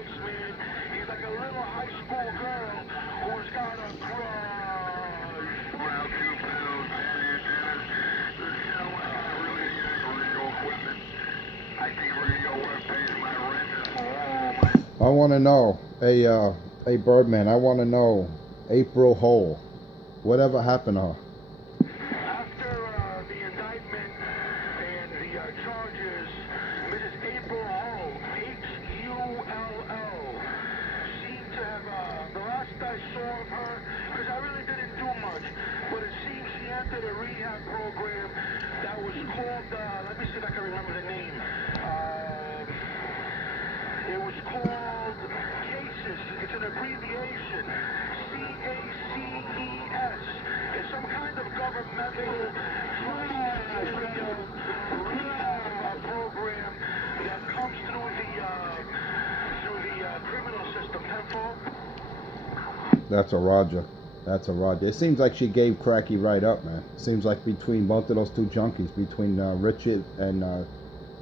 nice, man. He's like a little high school girl who's got a crush. Well, two pills, antennas, the show, really use radio equipment. I think radio work pays my rent for all my... I want to know, hey Birdman, I want to know April Hole. Whatever happened to her? After the indictment and the charges, Mrs. April Hull, Hull, seemed to have, the last I saw of her, because I really didn't do much, but it seems she entered a rehab program that was called, let me see if I can remember the name. It was called CASES. It's an abbreviation. CACES. It's some kind of governmental rehab program that comes through the criminal system. Tenfold. That's a Roger. That's a Roger. It seems like she gave Cracky right up, man. It seems like between both of those two junkies, between Richard and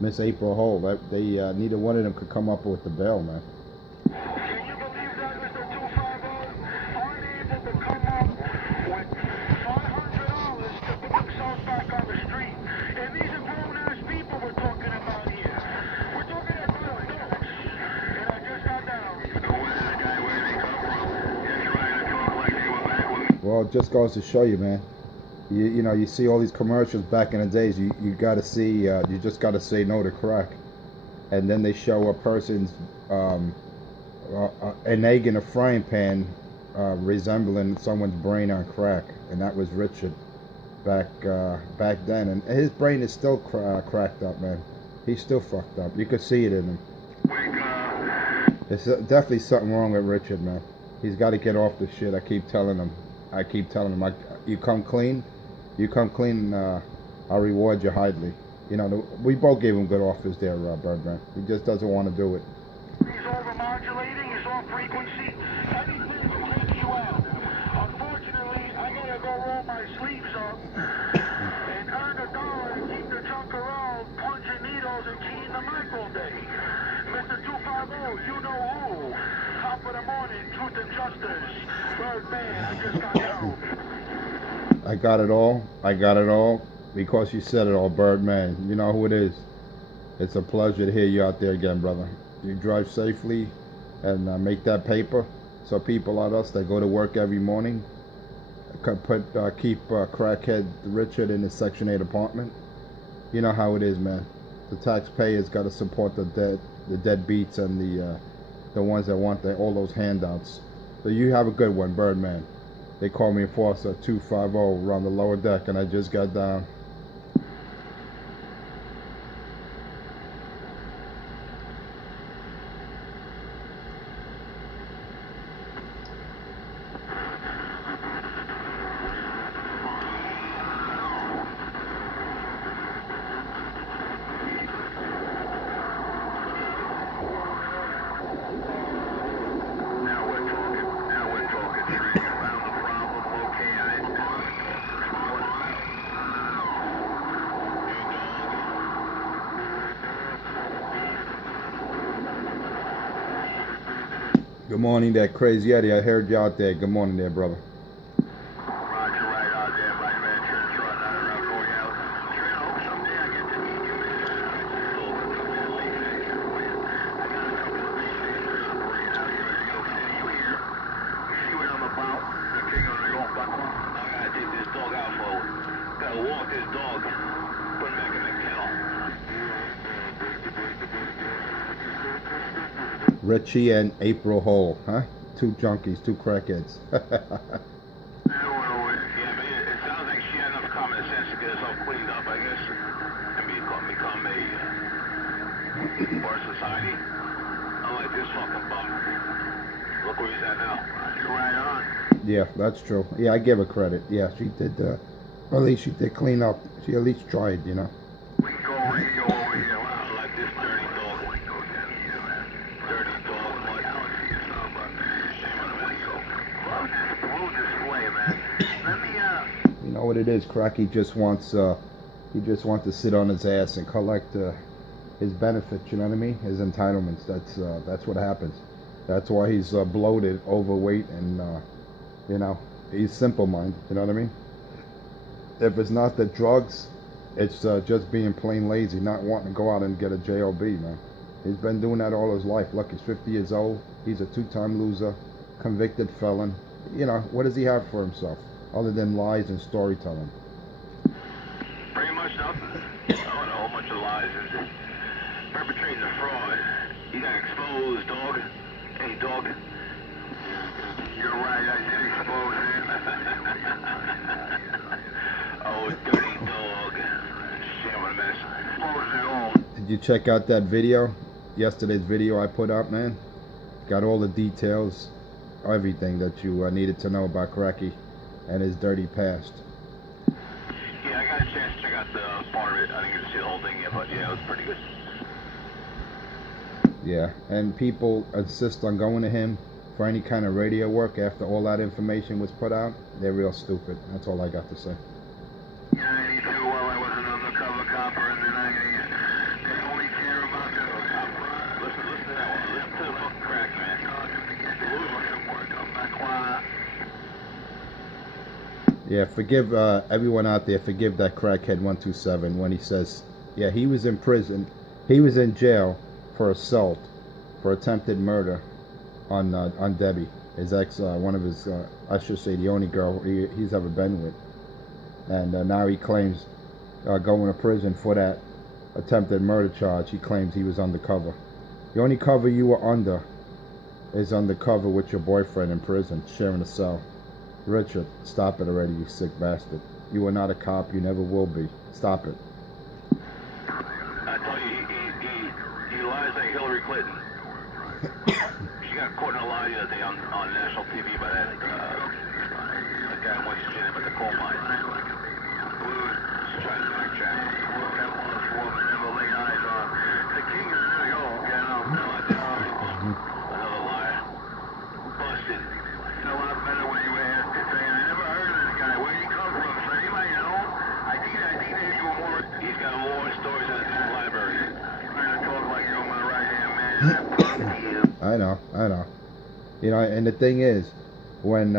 Miss April Hole, they neither one of them could come up with the bail, man. Can you believe that, Mr. 250? Unable to come up with $500 to put themselves back on the street. And these are grown-ass people we're talking about here. We're talking about adults. And I just got down. Where's the guy where they come from? You're trying to talk like they were back with me. Well, it just goes to show you, man. You know, you see all these commercials back in the days. You gotta see. You just gotta say no to crack, and then they show a person's an egg in a frying pan resembling someone's brain on crack, and that was Richard back then. And his brain is still cracked up, man. He's still fucked up. You could see it in him. There's definitely something wrong with Richard, man. He's got to get off this shit. I keep telling him. You come clean. You come clean, I'll reward you highly. You know, we both gave him good offers there, Birdman. He just doesn't want to do it. He's over-modulating, he's off frequency. Anything will take you out. Unfortunately, I gotta go roll my sleeves up and earn $1 to keep the junk around, punching needles and keying the mic all day. Mr. 250, you know who. Top of the morning, truth and justice. Birdman, I just got down. I got it all because you said it all, Birdman. You know who it is. It's a pleasure to hear you out there again, brother. You drive safely and make that paper so people like us that go to work every morning keep crackhead Richard in his Section 8 apartment. You know how it is, man. The taxpayers got to support the deadbeats and the ones that want all those handouts. So you have a good one, Birdman. They call me Enforcer 250 around the lower deck, and I just got down. Good morning there, Crazy Eddie. I heard you out there. Good morning there, brother. Roger, right out there, my man. Just trotting out around going out. Sure, I hope someday I get to meet you, man. I got a couple of things to bring out here in New York City. You hear? You see what I'm about? The king of New York, Buckle. I gotta take this dog out forward. Gotta walk this dog. Put him back in the kennel. Richie and April Hole, huh? Two junkies, two crackheads. Yeah, but it sounds like she had enough common sense to get herself cleaned up, I guess, and become a part of society. Unlike this fucking bum. Look where he's at now. You're right on. Yeah, that's true. Yeah, I give her credit. Yeah, she did. At least she did clean up. She at least tried, you know. We go radio over here. Wow, like this dirty dog. Dirty dog, what? Shame on the blue display, man. Let me, You know what it is, Cracky just wants to sit on his ass and collect his benefits, you know what I mean? His entitlements. That's what happens. That's why he's bloated, overweight, and you know, he's simple-minded. You know what I mean? If it's not the drugs, it's just being plain lazy, not wanting to go out and get a job, man. He's been doing that all his life. Look, he's 50 years old. He's a two-time loser, convicted felon. You know, what does he have for himself other than lies and storytelling? Pretty much nothing. A whole bunch of lies. Perpetrating a fraud. You got exposed, dog. Hey, dog. You're right, I did expose him. Oh, dirty dog. Shame of a mess. Exposed it all. Did you check out that video? Yesterday's video I put up, man? Got all the details, everything that you needed to know about Cracky and his dirty past. Yeah, I got a chance to check out the part of it. I didn't get to see the whole thing yet, but yeah, it was pretty good. Yeah, and people insist on going to him for any kind of radio work after all that information was put out. They're real stupid. That's all I got to say. Yeah, I knew too well I was an undercover copper, and then they only care about the copper. Listen to that one. Listen to the fucking crack, man. Yeah, forgive everyone out there. Forgive that crackhead 127 when he says, yeah, he was in prison. He was in jail for assault, for attempted murder on Debbie, his ex, one of his, I should say, the only girl he's ever been with. And now he claims going to prison for that attempted murder charge. He claims he was undercover. The only cover you were under is undercover with your boyfriend in prison, sharing a cell. Richard, stop it already, you sick bastard. You are not a cop, you never will be. Stop it. I tell you, he lies like Hillary Clinton. She got caught in a lie the other day on national TV by that guy in West Virginia about the coal mine. She's trying to backtrack. That woman never laid eyes on the king of New York. You know, another liar. Busted. You know, a lot better when you were saying, I never heard of this guy. Where did he come from? So anybody know? I think that you were more. He's got more stories in his library. Trying to talk like you're my right hand man. I know. You know, and the thing is, when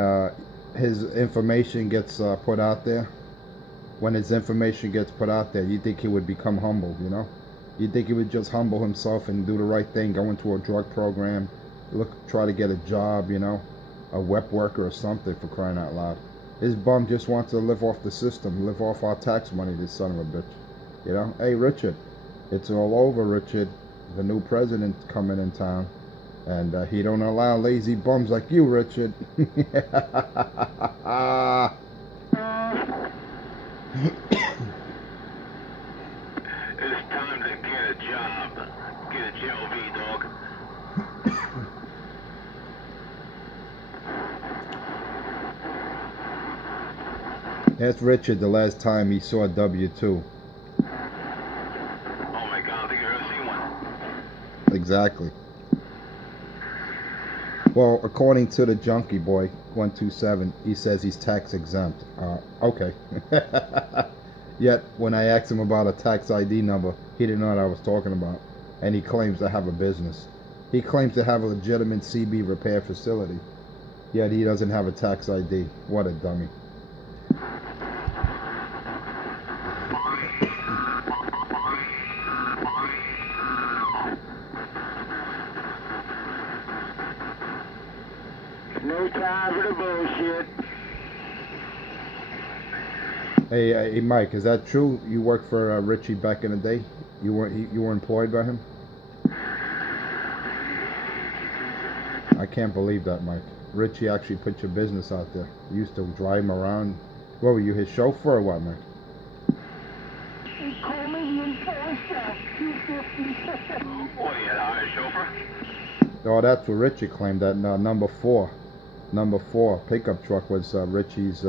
his information gets put out there, you think he would become humble, you know? You think he would just humble himself and do the right thing, go into a drug program, try to get a job, you know, a web worker or something, for crying out loud. This bum just wants to live off the system, live off our tax money, this son of a bitch. You know? Hey, Richard, it's all over, Richard. The new president coming in town, and he don't allow lazy bums like you, Richard. It's time to get a job. Get a JOB, dog. That's Richard the last time he saw W-2. Exactly. Well, according to the junkie boy 127, he says he's tax exempt. Okay. Yet when I asked him about a tax ID number, he didn't know what I was talking about, and he claims to have a business. He claims to have a legitimate CB repair facility, yet he doesn't have a tax ID. What a dummy. No time for the bullshit. Hey, Mike, is that true? You worked for Richie back in the day? You were employed by him? I can't believe that, Mike. Richie actually put your business out there. You used to drive him around. What were you, his chauffeur or what, Mike? He called me the enforcer. What, you had a hired chauffeur? Oh, that's what Richie claimed, that number four pickup truck was Richie's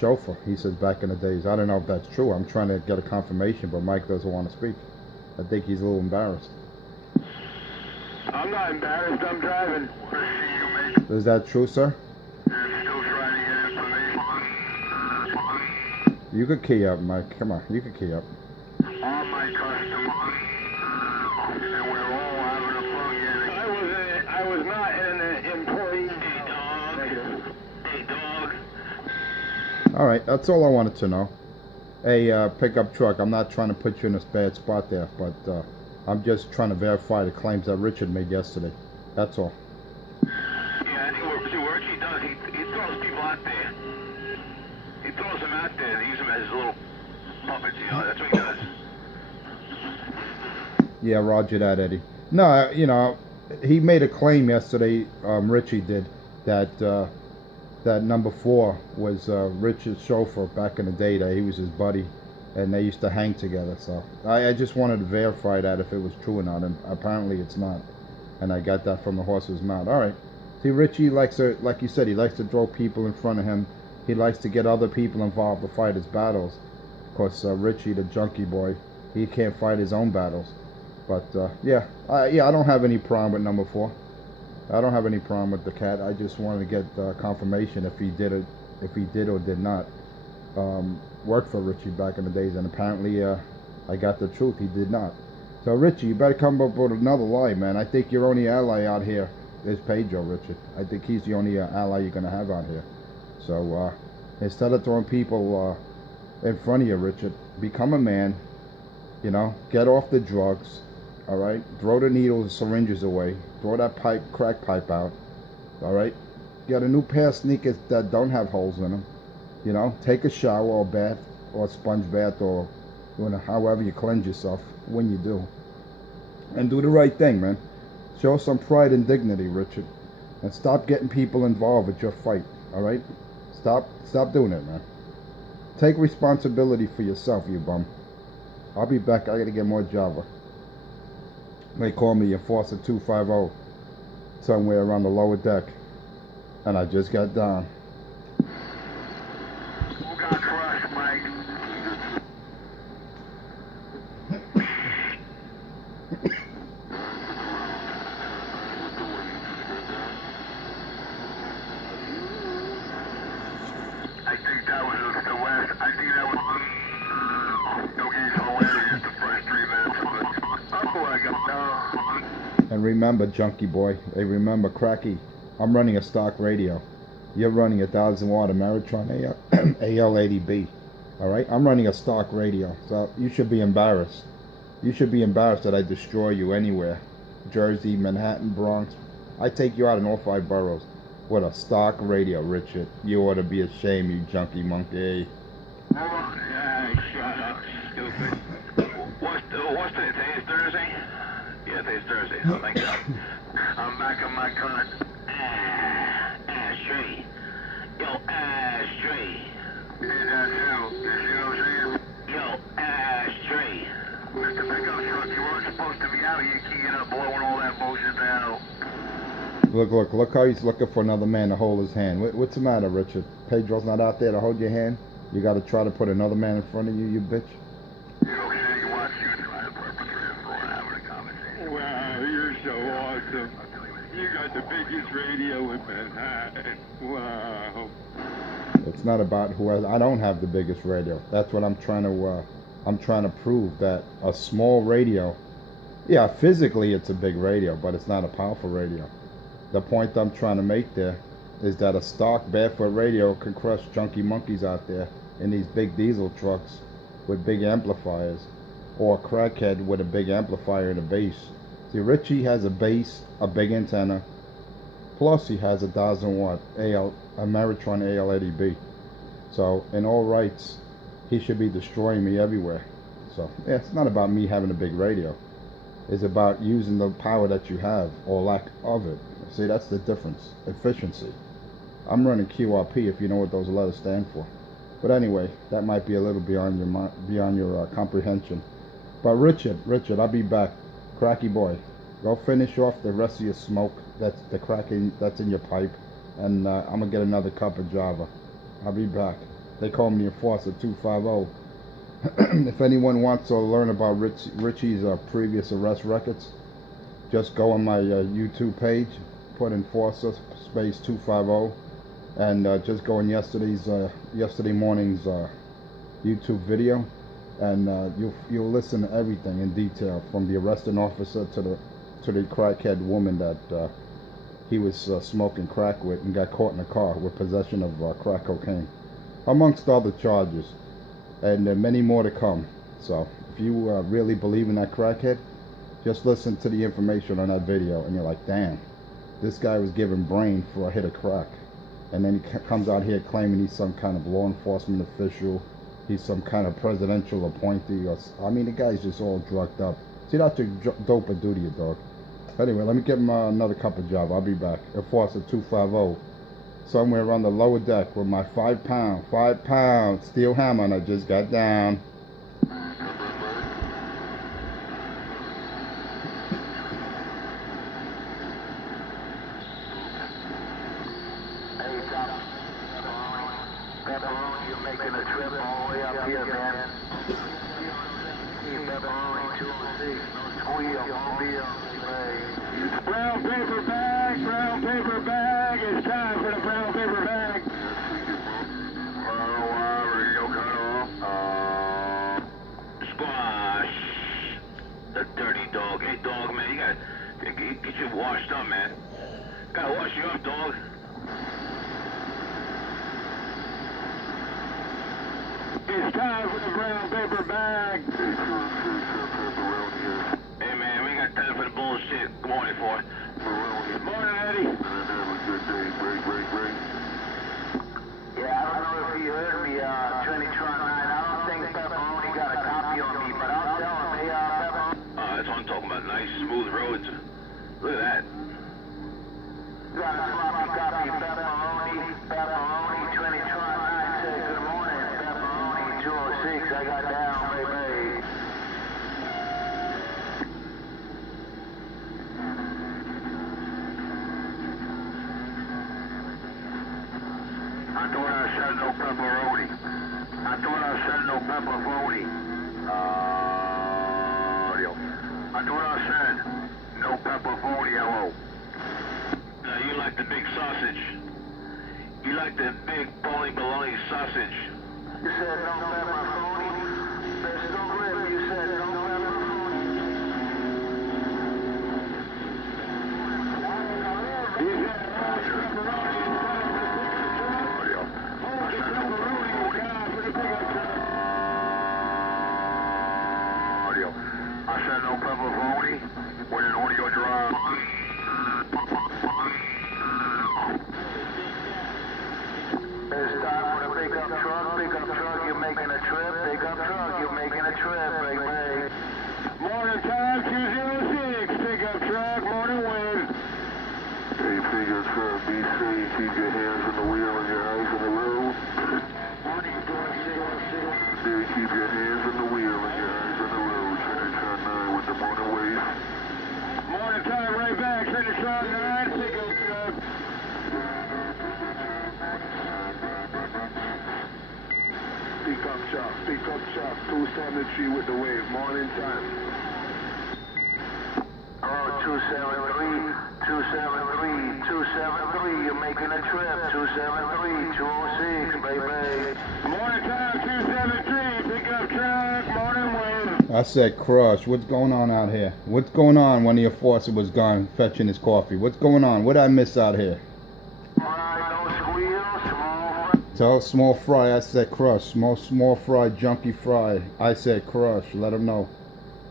chauffeur. He says back in the days. I don't know if that's true. I'm trying to get a confirmation, but Mike doesn't want to speak. I think he's a little embarrassed. I'm not embarrassed. I'm driving. Is that true, sir? Still trying to get information. You could key up, Mike. Come on, you could key up. All my customers. All right, that's all I wanted to know. Hey, pickup truck, I'm not trying to put you in a bad spot there, but I'm just trying to verify the claims that Richard made yesterday. That's all. Yeah, I think what Richie does, he throws people out there. He throws them out there and uses them as little puppets, you know, that's what he does. Yeah, roger that, Eddie. No, you know, he made a claim yesterday, Richie did, that that number 4 was Richard's chauffeur back in the day, that he was his buddy, and they used to hang together. So I just wanted to verify that if it was true or not, and apparently it's not. And I got that from the horse's mouth. All right. See, Richie likes to, like you said, he likes to throw people in front of him. He likes to get other people involved to fight his battles. Of course, Richie, the junkie boy, he can't fight his own battles. But yeah, I don't have any problem with number 4. I don't have any problem with the cat. I just wanted to get confirmation if he did it, if he did or did not work for Richie back in the days. And apparently, I got the truth. He did not. So Richie, you better come up with another lie, man. I think your only ally out here is Pedro, Richard. I think he's the only ally you're gonna have out here. So instead of throwing people in front of you, Richard, become a man. You know, get off the drugs. All right, throw the needles and syringes away. Throw that crack pipe out. All right, get a new pair of sneakers that don't have holes in them. You know, take a shower or bath or sponge bath or however you cleanse yourself when you do, and do the right thing, man. Show some pride and dignity, Richard, and stop getting people involved with your fight. All right, stop doing it, man. Take responsibility for yourself, you bum. I'll be back. I gotta get more Java. They call me Enforcer 250 somewhere around the lower deck, and I just got down. Who got crushed, Mike? I think that was the West. I think that was Yogi's hilarious the first 3 minutes of it. Oh, I got down. And remember, junkie boy, hey, remember, Cracky, I'm running a stock radio. You're running a 1,000-watt Ameritron AL80B. All right? I'm running a stock radio. So you should be embarrassed. You should be embarrassed that I destroy you anywhere. Jersey, Manhattan, Bronx. I take you out in all 5 boroughs with a stock radio, Richard. You ought to be ashamed, you junkie monkey. Oh, yeah, shut up, stupid. What's today? Today's Thursday? Yeah, today's Thursday. So thank God. I'm back on my cut. Ashtray. Yo, ashtray. Hey, that's you. You see what I'm saying? Yo, ashtray. Mr. Pickup Truck, you weren't supposed to be out here keying up, blowing all that bullshit down. Look how he's looking for another man to hold his hand. What's the matter, Richard? Pedro's not out there to hold your hand? You got to try to put another man in front of you, you bitch? You know, you watch you try to perpetrate a fraud having a conversation. Wow, you're so awesome. You got the biggest radio in Manhattan. Wow. It's not about who has. I don't have the biggest radio. That's what I'm trying to prove, that a small radio, yeah, physically it's a big radio, but it's not a powerful radio. The point I'm trying to make there is that a stock barefoot radio can crush junkie monkeys out there in these big diesel trucks with big amplifiers, or a crackhead with a big amplifier and a bass. See, Richie has a bass, a big antenna, plus he has a 1,000-watt Ameritron AL80B. So in all rights, he should be destroying me everywhere. So yeah, it's not about me having a big radio. It's about using the power that you have, or lack of it. See, that's the difference. Efficiency. I'm running QRP, if you know what those letters stand for. But anyway, that might be a little beyond your comprehension. But Richard, I'll be back. Cracky boy, go finish off the rest of your smoke. That's the cracking that's in your pipe, and I'm gonna get another cup of Java. I'll be back. They call me Enforcer 250. If anyone wants to learn about Richie's previous arrest records, just go on my YouTube page, put Enforcer space 250, and just go in yesterday morning's YouTube video, and you'll listen to everything in detail, from the arresting officer to the crackhead woman that he was smoking crack with and got caught in a car with possession of crack cocaine. amongst other charges, and many more to come. So if you really believe in that crackhead, just listen to the information on that video and you're like, damn, this guy was given brain for a hit of crack. And then he comes out here claiming he's some kind of law enforcement official, he's some kind of presidential appointee, or I mean, the guy's just all drugged up. See, that's a dope a do to you, dog. Anyway, let me get him another cup of job. I'll be back. Air Force 250, somewhere on the lower deck with my 5 pound steel hammer, and I just got down. Pepperoni, you're making a trip all the way up here, man. Pepperoni 206, squeal, mobile, Brown paper bag, it's time for the brown paper bag. radio cut off. Squash. The dirty dog. Hey, dog, man, you gotta get you washed up, man. Gotta wash you up, dog. It's time for the brown paper bag. Hey, man, we ain't got time for the bullshit. Good morning, Ford. Good morning, Eddie. Yeah, I don't know if you heard me, Trinitron 9. I don't think Pepperoni got a copy on me, but I'll tell him, hey, Pepperoni. That's what I'm talking about. Nice, smooth roads. Look at that. Got a sloppy copy, Pepperoni, Trinitron 9 said good morning, Pepperoni 206, I got down, baby. I thought I said no pepperoni. I thought I said no pepperoni. I thought I said no pepperoni, hello. Now, you like the big sausage. You like the big bologna sausage. You said no pepperoni. There's no rib. You said no pepperoni. You said pepperoni. I said no pepperoni with an audio drop. It's time for the pickup truck, you're making a trip, pickup truck, you're making a trip, baby. Morning time, 206. Pickup truck, morning wind. Hey, figures for BC, keep your hands on the wheel and your eyes on the road. Hey, keep your hands on the wheel and your eyes on the road. Trinitron 9 with the morning wave. Morning time, right back. Trinitron 9, pickup truck. Pickup shop, 273 with the wave, morning time. Oh, 273, you're making a trip, 273, 206, baby. Morning time, 273. Pickup truck, morning wind. I said, crush, what's going on out here? What's going on when the enforcer was gone fetching his coffee? What's going on? What did I miss out here? Right, no squeal, small. Tell small fry I said crush. Small fry, junkie fry. I said crush. Let him know.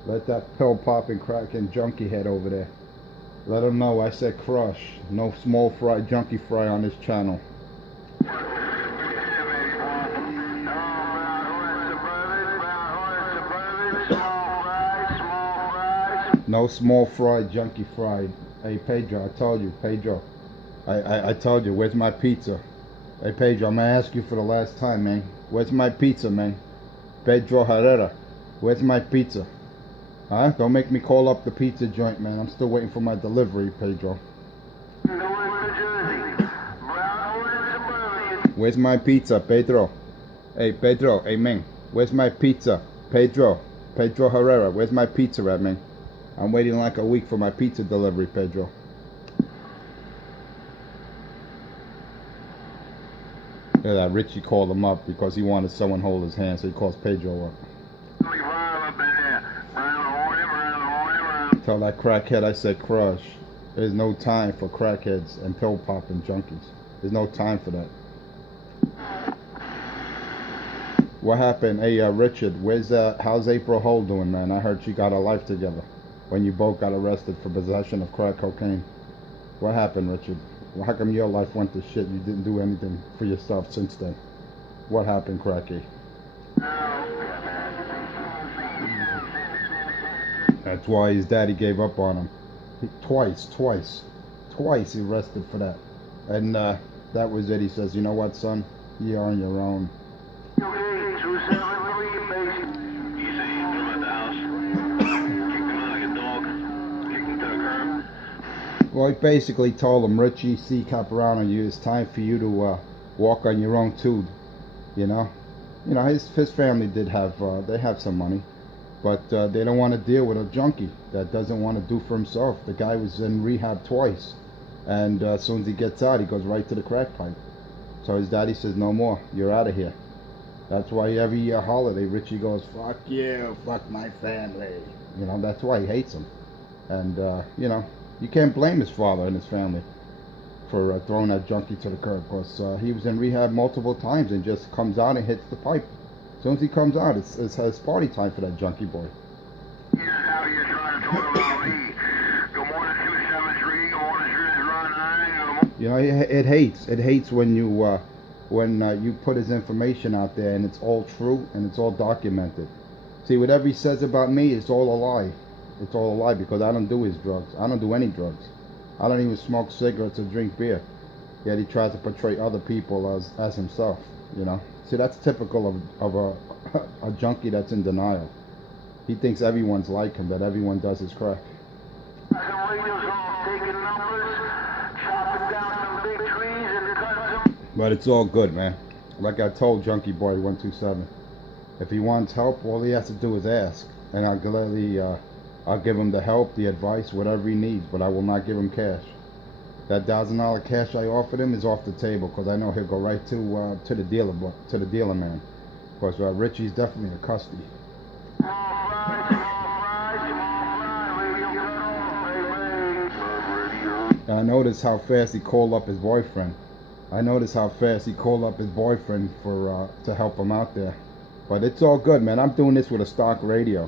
Let that pill popping cracking junkie head over there. Let him know I said crush. No small fry, junkie fry on this channel. No small fry, junkie fry. Hey Pedro, I told you, Pedro. I told you, where's my pizza? Hey Pedro, I'm gonna ask you for the last time, man. Where's my pizza, man? Pedro Herrera, where's my pizza? Huh? Don't make me call up the pizza joint, man. I'm still waiting for my delivery, Pedro. Where's my pizza, Pedro? Hey Pedro, hey man, where's my pizza? Pedro Herrera, where's my pizza at, man? I'm waiting like a week for my pizza delivery, Pedro. Yeah, that Richie called him up because he wanted someone hold his hand, so he calls Pedro up. Tell that crackhead I said crush. There's no time for crackheads and pill popping junkies. There's no time for that. What happened? Hey, Richard, how's April Hole doing, man? I heard she got her life together when you both got arrested for possession of crack cocaine. What happened, Richard? Well, how come your life went to shit? You didn't do anything for yourself since then. What happened, Cracky? That's why his daddy gave up on him. Twice he arrested for that. And that was it. He says, you know what, son? You're on your own. You say you threw him at the house, kicked him out like a dog, kicked him to the curb. Well, he basically told him, Richie C. Caparano, it's time for you to walk on your own too. You know, his family did have they have some money, but they don't want to deal with a junkie that doesn't want to do for himself. The guy was in rehab twice, and as soon as he gets out, he goes right to the crack pipe. So his daddy says, no more, you're out of here. That's why every holiday, Richie goes, fuck you, fuck my family. You know, that's why he hates him. And, you know, you can't blame his father and his family for throwing that junkie to the curb, because he was in rehab multiple times and just comes out and hits the pipe. As soon as he comes out, it's party time for that junkie boy. Here's how you're trying to talk about me. Good morning, 273. Good morning, 309. You know, it hates when you put his information out there and it's all true and it's all documented. See, whatever he says about me, it's all a lie. It's all a lie, because I don't do his drugs. I don't do any drugs. I don't even smoke cigarettes or drink beer. Yet he tries to portray other people as himself, you know. See, that's typical of a junkie that's in denial. He thinks everyone's like him, that everyone does his crack. But it's all good, man. Like I told Junkie Boy 127, if he wants help, all he has to do is ask, and I'll gladly I'll give him the help, the advice, whatever he needs, but I will not give him cash. That $1,000 cash I offered him is off the table, because I know he'll go right to the dealer man. Because Richie's definitely a custody. And I noticed how fast he called up his boyfriend. For to help him out there. But it's all good, man. I'm doing this with a stock radio.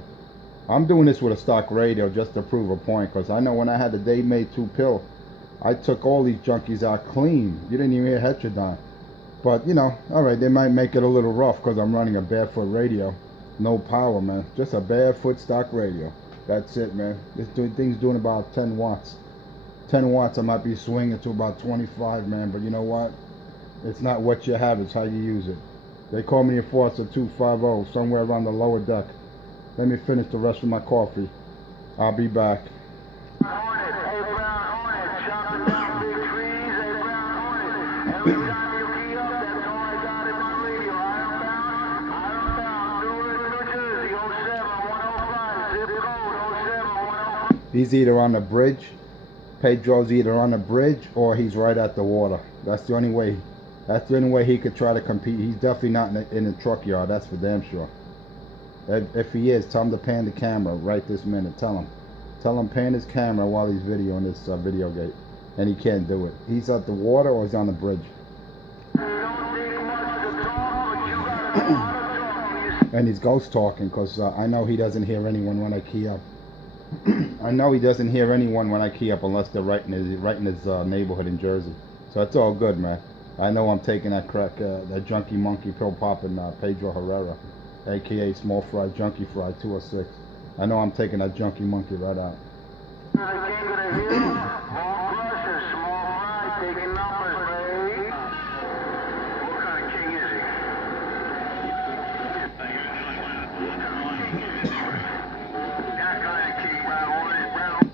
Just to prove a point, because I know when I had the Day Made 2 pill, I took all these junkies out clean. You didn't even hear Heterodyne. But, you know, alright, they might make it a little rough because I'm running a barefoot radio. No power, man. Just a barefoot stock radio. That's it, man. This thing's doing about 10 watts. 10 watts, I might be swinging to about 25, man. But you know what? It's not what you have, it's how you use it. They call me Enforcer 250, somewhere around the lower deck. Let me finish the rest of my coffee. I'll be back. He's either on the bridge. Pedro's either on the bridge or he's right at the water. That's the only way he could try to compete. He's definitely not in the truck yard, that's for damn sure. If he is, tell him to pan the camera right this minute. Tell him pan his camera while he's videoing this video gate. And he can't do it. He's at the water or he's on the bridge. And he's ghost talking, because I know he doesn't hear anyone when I key up. I know he doesn't hear anyone when I key up unless they're right in his neighborhood in Jersey. So it's all good, man. I know I'm taking that crack, that junkie monkey pill popping Pedro Herrera, aka Small Fry Junkie Fry 206. I know I'm taking that junkie monkey right out.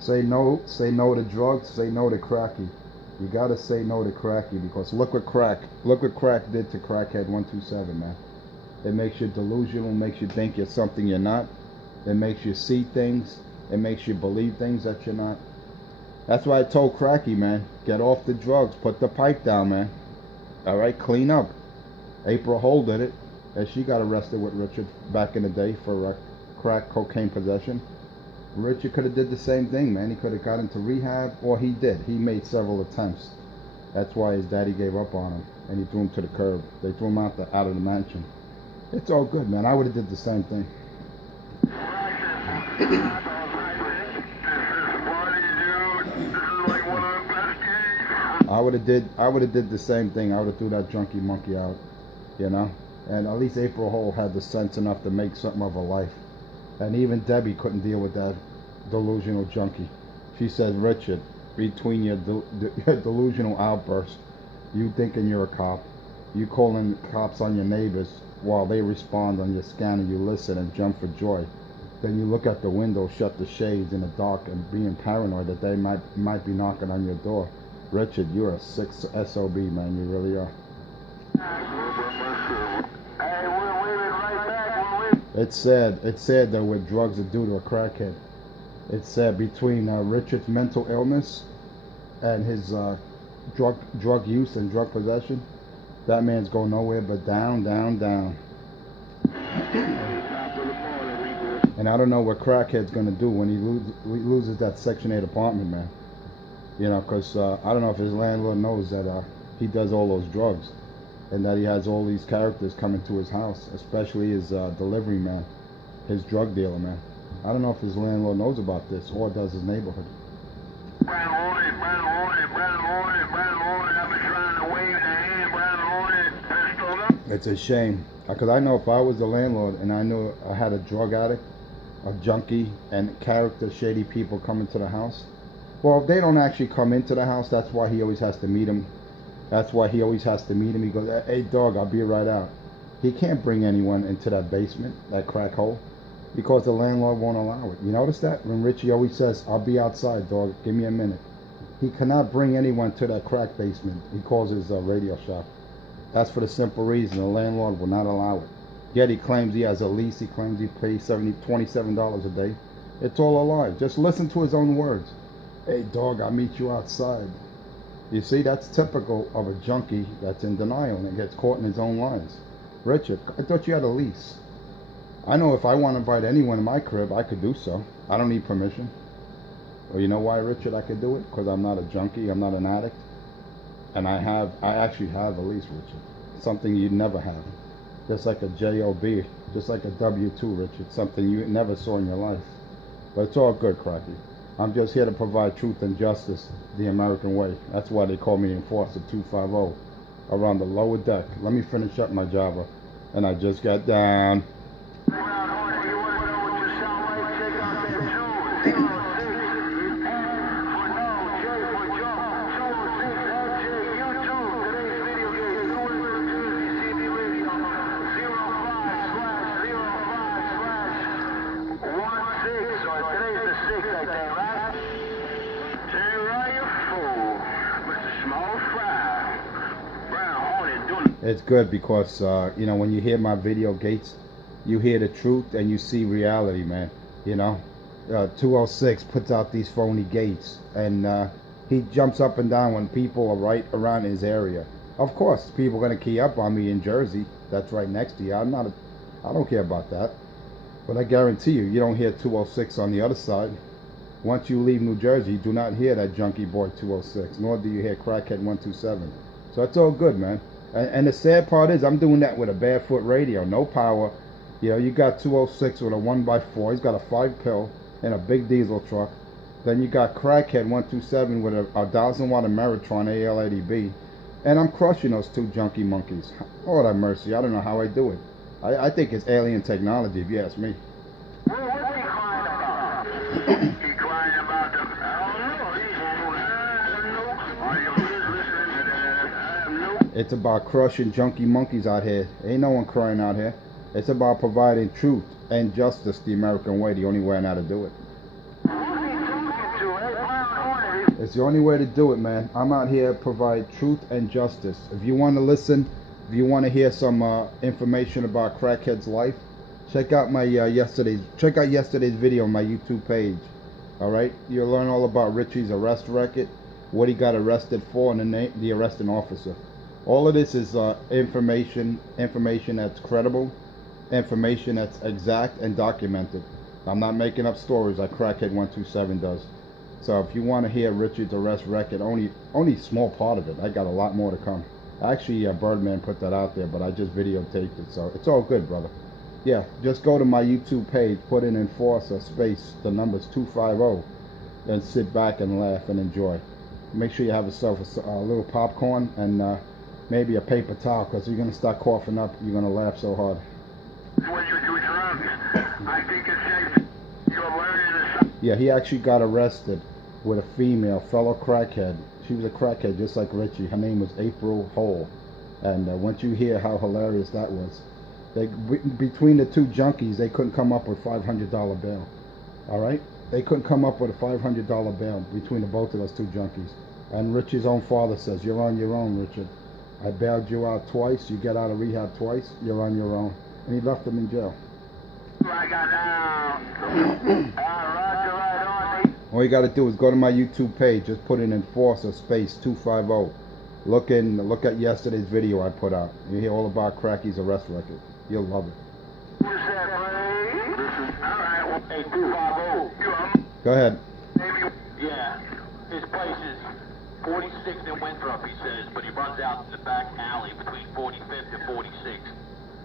Say no to drugs, say no to cracky. You gotta say no to cracky, because look what crack did to Crackhead 127, man. It makes you delusional, makes you think you're something you're not. It makes you see things, it makes you believe things that you're not. That's why I told Cracky, man, get off the drugs, put the pipe down, man. Alright, clean up. April Hole did it, and she got arrested with Richard back in the day for crack cocaine possession. Richard could have did the same thing, man. He could have got into rehab, or he did. He made several attempts. That's why his daddy gave up on him, and he threw him to the curb. They threw him out of the mansion. It's all good, man. I would have did the same thing. This is funny, dude. This is like one of the best games. I would have did the same thing. I would have threw that junkie monkey out, you know. And at least April Hole had the sense enough to make something of her life. And even Debbie couldn't deal with that delusional junkie. She said, Richard, between your delusional outbursts, you thinking you're a cop, you calling cops on your neighbors while they respond on your scanner, you listen and jump for joy. Then you look at the window, shut the shades in the dark, and being paranoid that they might be knocking on your door. Richard, you're a sick SOB, man. You really are. Hey, we're leaving right back. It's sad though what drugs are due to a crackhead. It's sad between Richard's mental illness and his drug use and drug possession. That man's going nowhere but down, down, down. And I don't know what crackhead's gonna do when he loses that Section 8 apartment, man. You know, because I don't know if his landlord knows that he does all those drugs and that he has all these characters coming to his house, especially his delivery man, his drug dealer, man. I don't know if his landlord knows about this or does his neighborhood. Brandon Warren, I've been trying to wave the hand, Brandon Warren, pistol up. It's a shame, because I know if I was the landlord and I knew I had a drug addict, a junkie, and shady people coming to the house, well, if they don't actually come into the house, that's why he always has to meet him. That's why he always has to meet him. He goes, hey, dog, I'll be right out. He can't bring anyone into that basement, that crack hole, because the landlord won't allow it. You notice that? When Richie always says, I'll be outside, dog, give me a minute. He cannot bring anyone to that crack basement. He calls his radio shop. That's for the simple reason the landlord will not allow it. Yet he claims he has a lease. He claims he pays $27 a day. It's all a lie. Just listen to his own words. Hey, dog, I'll meet you outside. You see, that's typical of a junkie that's in denial and gets caught in his own lies. Richard, I thought you had a lease. I know if I want to invite anyone in my crib, I could do so. I don't need permission. Well, you know why, Richard, I could do it? Because I'm not a junkie, I'm not an addict. And I actually have a lease, Richard. Something you'd never have. Just like a JOB, just like a W-2, Richard. Something you never saw in your life. But it's all good, Cracky. I'm just here to provide truth and justice the American way. That's why they call me Enforcer 250 around the lower deck. Let me finish up my Java. And I just got down. It's good because, you know, when you hear my video, Gates, you hear the truth and you see reality, man. You know, 206 puts out these phony gates and he jumps up and down when people are right around his area. Of course, people are going to key up on me in Jersey. That's right next to you. I don't care about that. But I guarantee you, you don't hear 206 on the other side. Once you leave New Jersey, you do not hear that junkie boy 206, nor do you hear crackhead 127. So it's all good, man. And the sad part is I'm doing that with a barefoot radio, no power. You know, you got 206 with a 1x4. He's got a 5-pill and a big diesel truck. Then you got crackhead 127 with a 1,000-watt Ameritron AL80B. And I'm crushing those two junkie monkeys. Lord have mercy. I don't know how I do it. I think it's alien technology, if you ask me. What's he crying about? He crying about the... It's about crushing junkie monkeys out here. Ain't no one crying out here. It's about providing truth and justice the American way, the only way I know how to do it. It's the only way to do it, man. I'm out here to provide truth and justice. If you want to listen, if you want to hear some information about crackhead's life, check out my yesterday's video on my YouTube page. All right, you'll learn all about Richie's arrest record, what he got arrested for, and the arresting officer. All of this is information that's credible, information that's exact and documented. I'm not making up stories like Crackhead 127 does. So if you want to hear Richard's arrest record, only small part of it. I got a lot more to come. Actually, Birdman put that out there, but I just videotaped it, so it's all good, brother. Yeah, just go to my YouTube page, put in Enforcer space, the number's 250, and sit back and laugh and enjoy. Make sure you have yourself a little popcorn and maybe a paper towel, because you're going to start coughing up. You're going to laugh so hard. When you do drugs, I think it's safe. You're learning this. Yeah, he actually got arrested with a female fellow crackhead. She was a crackhead just like Richie. Her name was April Hole. And once you hear how hilarious that was, between the two junkies, they couldn't come up with $500 bail. All right? They couldn't come up with a $500 bail between the both of those two junkies. And Richie's own father says, "You're on your own, Richard. I bailed you out twice. You get out of rehab twice. You're on your own." And he left him in jail. I got down. Right on. All you got to do is go to my YouTube page. Just put in Enforcer space 250. Look at yesterday's video I put out. You hear all about Cracky's arrest record. You'll love it. What's that, Ray? This is all right. Well, hey, 250. Go ahead. Maybe. Yeah. His place is 46th and Winthrop, he says, but he runs out in the back alley between 45th and 46th.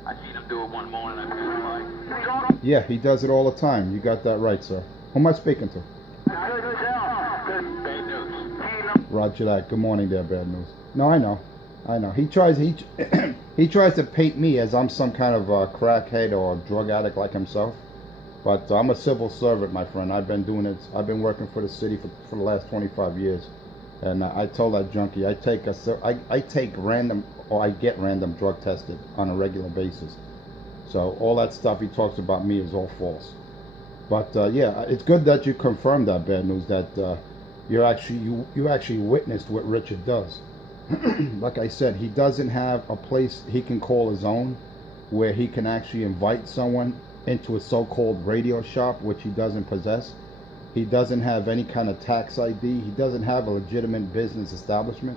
I seen him do it one morning. I was like, Yeah, he does it all the time. You got that right, sir. Who am I speaking to? bad news. Roger that. Good morning there, bad news. No, I know. He tries to paint me as I'm some kind of crackhead or drug addict like himself. But I'm a civil servant, my friend. I've been doing it. I've been working for the city for the last 25 years. And I told that junkie, I get random drug tested on a regular basis. So all that stuff he talks about me is all false. But yeah, it's good that you confirmed that, bad news, that you actually witnessed what Richard does. Like I said, he doesn't have a place he can call his own where he can actually invite someone into a so-called radio shop, which he doesn't possess. He doesn't have any kind of tax ID. He doesn't have a legitimate business establishment.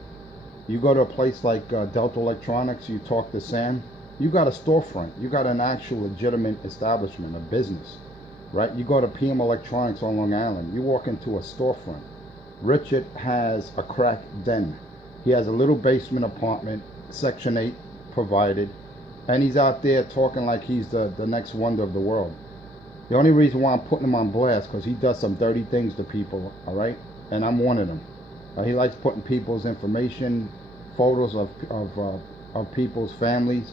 You go to a place like Delta Electronics, you talk to Sam, you got a storefront. You got an actual legitimate establishment, a business, right? You go to PM Electronics on Long Island, you walk into a storefront. Richard has a crack den. He has a little basement apartment, Section 8 provided, and he's out there talking like he's the next wonder of the world. The only reason why I'm putting him on blast because he does some dirty things to people, all right? And I'm one of them. He likes putting people's information, photos of people's families.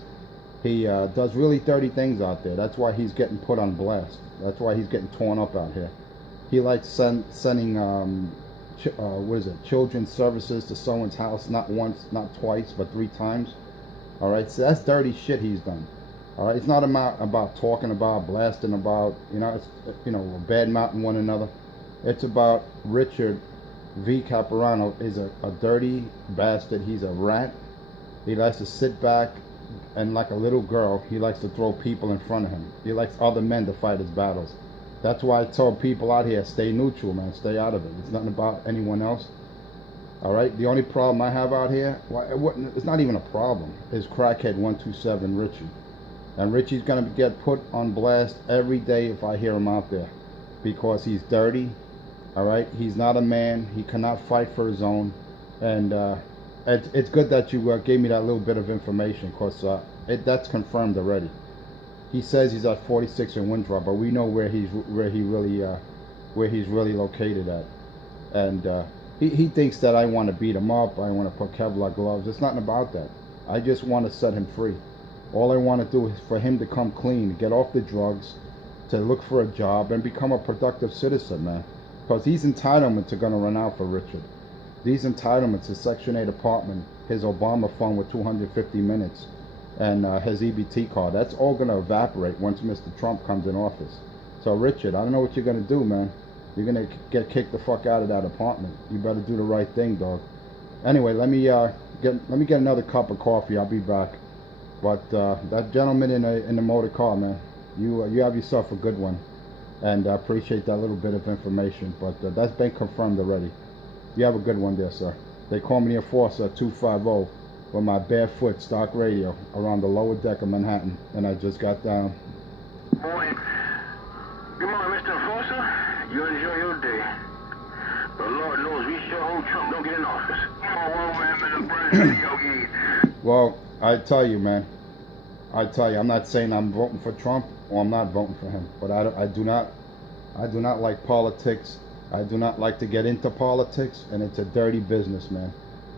He does really dirty things out there. That's why he's getting put on blast. That's why he's getting torn up out here. He likes sending children's services to someone's house, not once, not twice, but 3 times. All right, so that's dirty shit he's done. All right, it's not about talking about, blasting about, bad mouthing one another. It's about Richard V. Caporano is a dirty bastard. He's a rat. He likes to sit back and like a little girl, he likes to throw people in front of him. He likes other men to fight his battles. That's why I told people out here, stay neutral, man. Stay out of it. It's nothing about anyone else. All right, the only problem I have out here, it's not even a problem, is crackhead 127 Richie. And Richie's going to get put on blast every day if I hear him out there. Because he's dirty, all right? He's not a man. He cannot fight for his own. And it's good that you gave me that little bit of information because that's confirmed already. He says he's at 46 in Winthrop, but we know where he's really located at. And he thinks that I want to beat him up. I want to put Kevlar gloves. It's nothing about that. I just want to set him free. All I want to do is for him to come clean, get off the drugs, to look for a job, and become a productive citizen, man. Because these entitlements are going to run out for Richard. These entitlements, his Section 8 apartment, his Obama phone with 250 minutes, and his EBT card, that's all going to evaporate once Mr. Trump comes in office. So, Richard, I don't know what you're going to do, man. You're going to get kicked the fuck out of that apartment. You better do the right thing, dog. Anyway, let me get another cup of coffee. I'll be back. But that gentleman in the motor car, man, you have yourself a good one. And I appreciate that little bit of information. But that's been confirmed already. You have a good one there, sir. They call me the Enforcer 250 with my barefoot stock radio around the lower deck of Manhattan. And I just got down. Morning. Good morning, Mr. Enforcer. You enjoy your day. But Lord knows we sure old Trump don't get in office. Oh, man, Mr. President, video game. Well, I tell you, man. I tell you, I'm not saying I'm voting for Trump or I'm not voting for him, but I do not like politics. I do not like to get into politics, and it's a dirty business, man.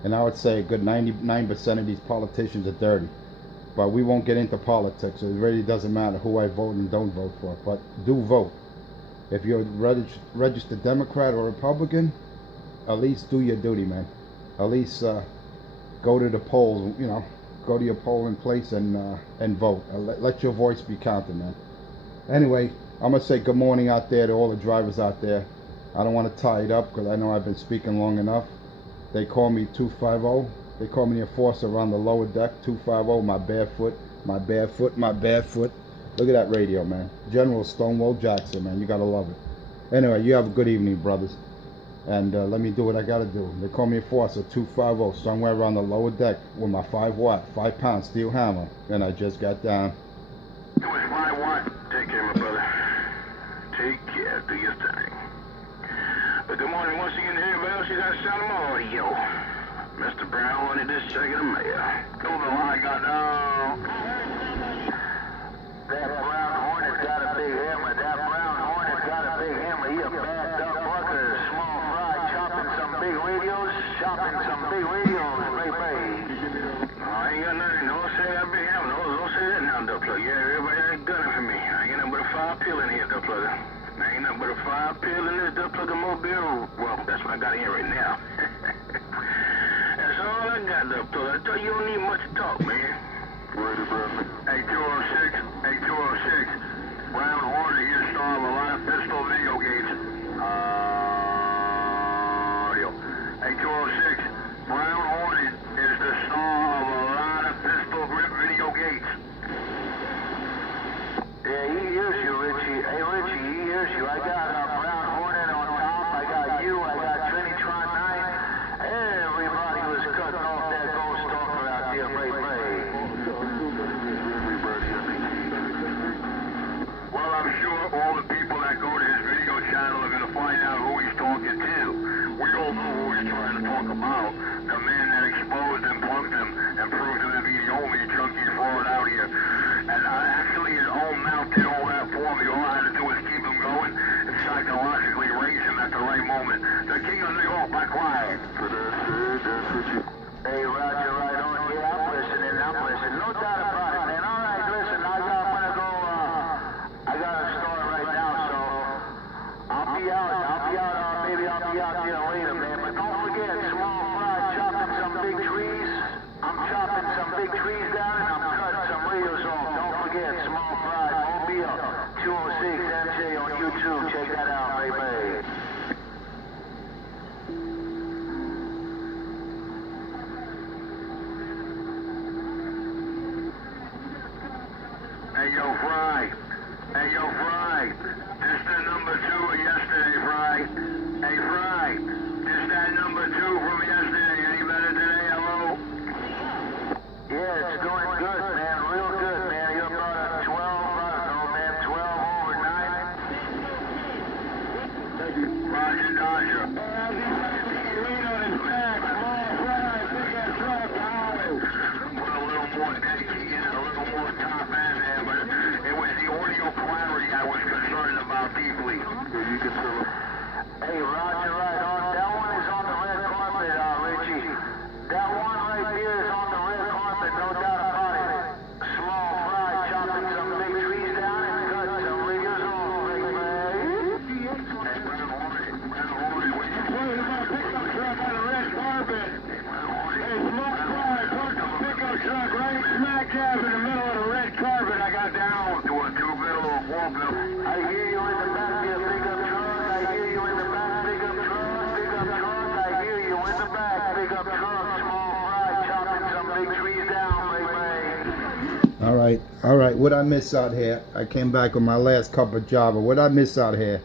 And I would say a good 99% of these politicians are dirty. But we won't get into politics. It really doesn't matter who I vote and don't vote for. But do vote. If you're a registered Democrat or Republican, at least do your duty, man. At least go to the polls, you know, go to your polling place and vote. Let your voice be counted, man. Anyway, I'm going to say good morning out there to all the drivers out there. I don't want to tie it up because I know I've been speaking long enough. They call me 250. They call me the enforcer around the lower deck. 250, my barefoot, my barefoot, my barefoot. Look at that radio, man. General Stonewall Jackson, man. You got to love it. Anyway, you have a good evening, brothers. And let me do what I got to do. They call me enforcer 250, somewhere around the lower deck with my 5-pound steel hammer. And I just got down. It was 5 watt. Take care, my brother. Take care. Do your thing. But good morning once again to everybody else. You got to sound them audio. Mr. Brown wanted this second of mayor. Go the line, got down. That brown hornet got a big hammer. That brown hornet got a big hammer. He a bad duck worker. Small fry chopping some big radios. Chopping some big radios. Baby. I ain't got nothing. Don't say that big hammer. Don't say that now, duck plug. Yeah, everybody ain't gunning for me. I ain't nothing but a 5 pill in here, duck plugger. I ain't nothing but a 5 pill in this duck plugger mobile. Well, that's what I got in here right now. That's all I got, duck plugger. I tell you, you don't need much to talk, man. Ready, brother. Hey, 206. Hey, 206. Brown Hornet, you star of a lot of pistol video games. Audio. Hey, 206. Brown Hornet is the star of a lot of pistol video games. Yeah, he hears you, Richie. Hey, Richie, he hears you. I got a brown hornet on top. I got you. I got Trinitron 9. Everybody was cutting off that ghost stalker out there, baby. Well, I'm sure all the people that go to his video channel are going to find out who he's talking to. We all know who he's trying to talk about. The man that exposed and punked him and proved him to be the only junkie fraud out here. And actually his own mouth did all that for me. All I had to do was keep him going and psychologically raise him at the right moment. The king of New York, by quiet. So that's it. That's what you... Hey, Roger, right on. Yeah, I'm listening. No doubt about it, man. All right, listen, I'm gonna go, I got a store right now, so I'll be out, maybe I'll be out there later, man. But don't forget, small fry chopping some big trees. I'm chopping some big trees down and I'm cutting some radios off. Don't forget, small fry, Mobile, 206 MJ on YouTube. Check that out, baby. Hey, yo, Fry. Hey, yo, Fry. This the number 2 of yesterday, Fry. Hey, Fry. This that number 2 from yesterday. Any better today? Hello? Yeah, it's doing good, man. Real good, man. You're about a 12, I don't know, man. 12 over 9. Roger Dodger. Put a little more dedication, a little more top end there, but it was the audio clarity I was concerned about deeply. Yeah, you can tell them. Hey, Roger, right on. That one is on the red carpet, Richie. That one right there is on the red carpet, no doubt about it. Small fry chopping some big trees down and cutting some radios off, big man. Hey, Brown Hornet, what you Wait, my pickup truck on the red carpet. Hey, small fry, park the pickup truck right smack dab in the middle of the red carpet. I got down. do a 2-bill or a 4-bill? I hear you in the back of your pickup truck. I hear you in the back pickup truck. I hear you in the back pickup truck. Small fry chopping some big trees down, baby. All right. What I miss out here? I came back with my last cup of Java. What I miss out here?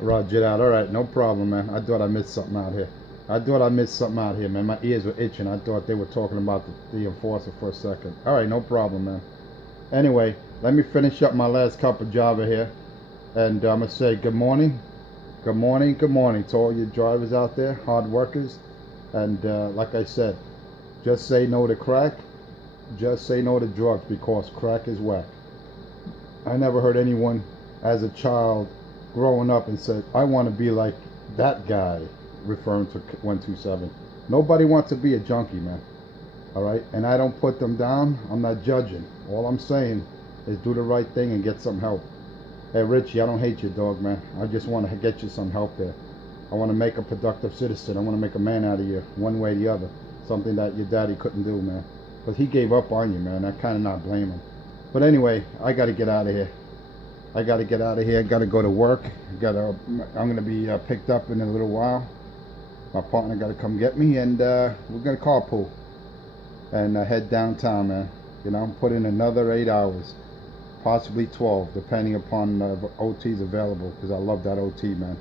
Roger that. All right, no problem, man. I thought I missed something out here. Man. My ears were itching. I thought they were talking about the enforcer for a second. All right, no problem, man. Anyway, let me finish up my last cup of Java here. And I'm going to say good morning. Good morning, good morning to all you drivers out there, hard workers. And like I said, just say no to crack. Just say no to drugs, because crack is whack. I never heard anyone as a child growing up and said, I want to be like that guy, referring to 127. Nobody wants to be a junkie, man. All right? And I don't put them down. I'm not judging. All I'm saying is do the right thing and get some help. Hey, Richie, I don't hate you, dog, man. I just want to get you some help there. I want to make a productive citizen. I want to make a man out of you, one way or the other. Something that your daddy couldn't do, man. But he gave up on you, man. I kind of not blame him. But anyway, I got to get out of here. I got to get out of here. I got to go to work. I'm going to be picked up in a little while. My partner got to come get me, and we're going to carpool and head downtown, man. You know, put in another 8 hours, possibly 12, depending upon OT's available, because I love that OT, man.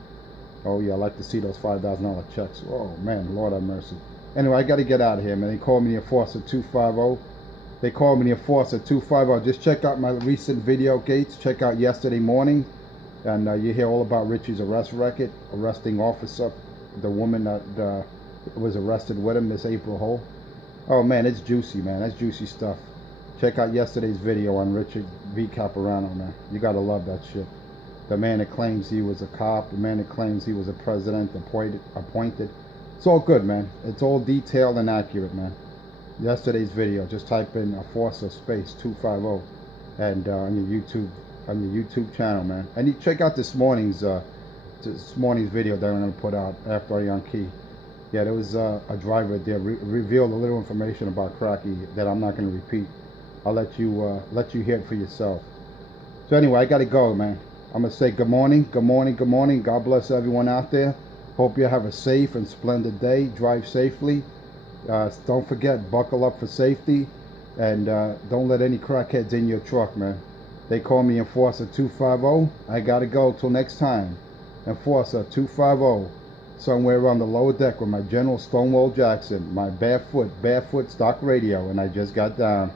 Oh, yeah, I like to see those $5,000 checks. Oh, man, Lord have mercy. Anyway, I got to get out of here, man. They called me the Enforcer 250. They called me the Enforcer 250. Just check out my recent video, Gates. Check out yesterday morning. And you hear all about Richie's arrest record, arresting officer, the woman that was arrested with him, Miss April Hole. Oh, man, it's juicy, man. That's juicy stuff. Check out yesterday's video on Richard V. Caporano, man. You got to love that shit. The man that claims he was a cop, the man that claims he was a president appointed. It's all good, man. It's all detailed and accurate, man. Yesterday's video, just type in Enforcer space 250 and on your YouTube channel, man. And you check out this morning's video that I'm gonna put out after I unkey. Yeah, there was a driver there revealed a little information about Cracky that I'm not gonna repeat. I'll let you hear it for yourself. So anyway, I gotta go, man. I'm gonna say good morning, good morning, good morning. God bless everyone out there. Hope you have a safe and splendid day. Drive safely. Don't forget, buckle up for safety. And don't let any crackheads in your truck, man. They call me Enforcer 250. I gotta go till next time. Enforcer 250. Somewhere on the lower deck with my General Stonewall Jackson. My barefoot stock radio. And I just got down.